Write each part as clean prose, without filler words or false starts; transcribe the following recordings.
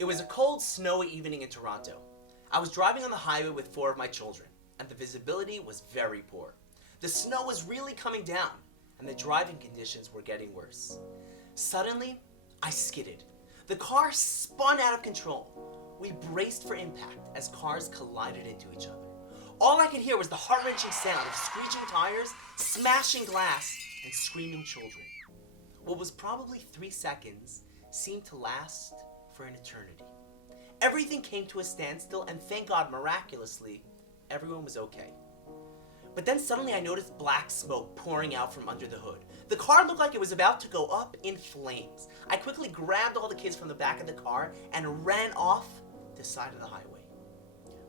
It was a cold, snowy evening in Toronto. I was driving on the highway with 4 of my children, and the visibility was very poor. The snow was really coming down, and the driving conditions were getting worse. Suddenly, I skidded. The car spun out of control. We braced for impact as cars collided into each other. All I could hear was the heart-wrenching sound of screeching tires, smashing glass, and screaming children. What was probably 3 seconds seemed to last for an eternity. Everything came to a standstill, and thank God, miraculously, everyone was okay. But then suddenly I noticed black smoke pouring out from under the hood. The car looked like it was about to go up in flames. I quickly grabbed all the kids from the back of the car and ran off the side of the highway.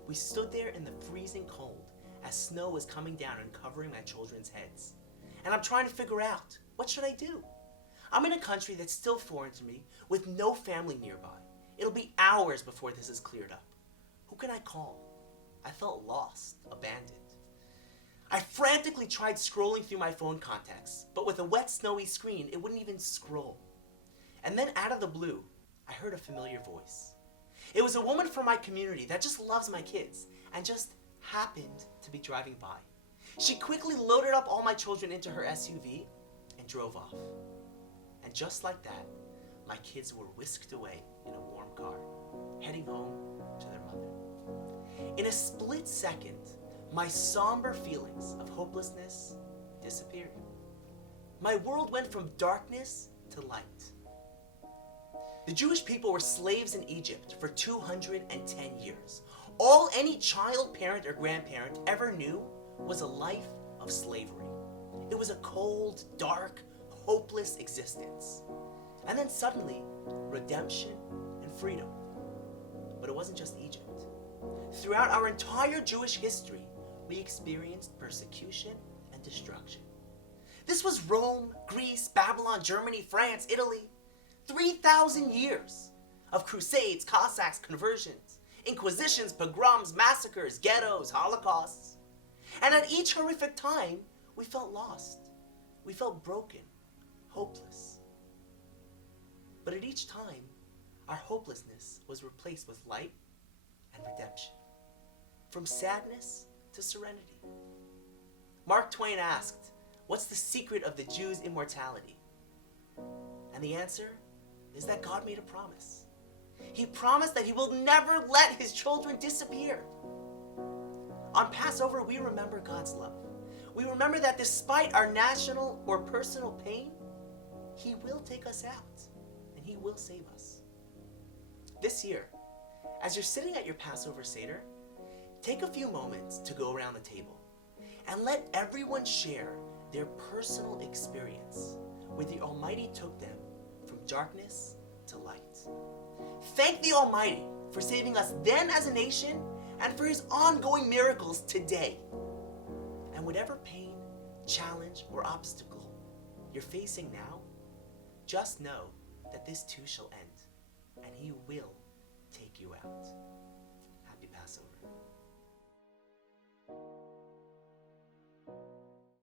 We stood there in the freezing cold as snow was coming down and covering my children's heads. And I'm trying to figure out, what should I do? I'm in a country that's still foreign to me, with no family nearby. It'll be hours before this is cleared up. Who can I call? I felt lost, abandoned. I frantically tried scrolling through my phone contacts, but with a wet, snowy screen, it wouldn't even scroll. And then out of the blue, I heard a familiar voice. It was a woman from my community that just loves my kids and just happened to be driving by. She quickly loaded up all my children into her SUV and drove off. And just like that, my kids were whisked away in a warm car, heading home to their mother. In a split second, my somber feelings of hopelessness disappeared. My world went from darkness to light. The Jewish people were slaves in Egypt for 210 years. All any child, parent, or grandparent ever knew was a life of slavery. It was a cold, dark, hopeless existence. And then suddenly, redemption and freedom. But it wasn't just Egypt. Throughout our entire Jewish history, we experienced persecution and destruction. This was Rome, Greece, Babylon, Germany, France, Italy. 3,000 years of crusades, Cossacks, conversions, inquisitions, pogroms, massacres, ghettos, holocausts. And at each horrific time, we felt lost. We felt broken, hopeless. But at each time, our hopelessness was replaced with light and redemption. From sadness to serenity. Mark Twain asked, "What's the secret of the Jews' immortality?" And the answer is that God made a promise. He promised that he will never let his children disappear. On Passover, we remember God's love. We remember that despite our national or personal pain, he will take us out and he will save us. This year, as you're sitting at your Passover Seder, take a few moments to go around the table and let everyone share their personal experience where the Almighty took them from darkness to light. Thank the Almighty for saving us then as a nation and for his ongoing miracles today. And whatever pain, challenge, or obstacle you're facing now, just know that this too shall end and he will take you out.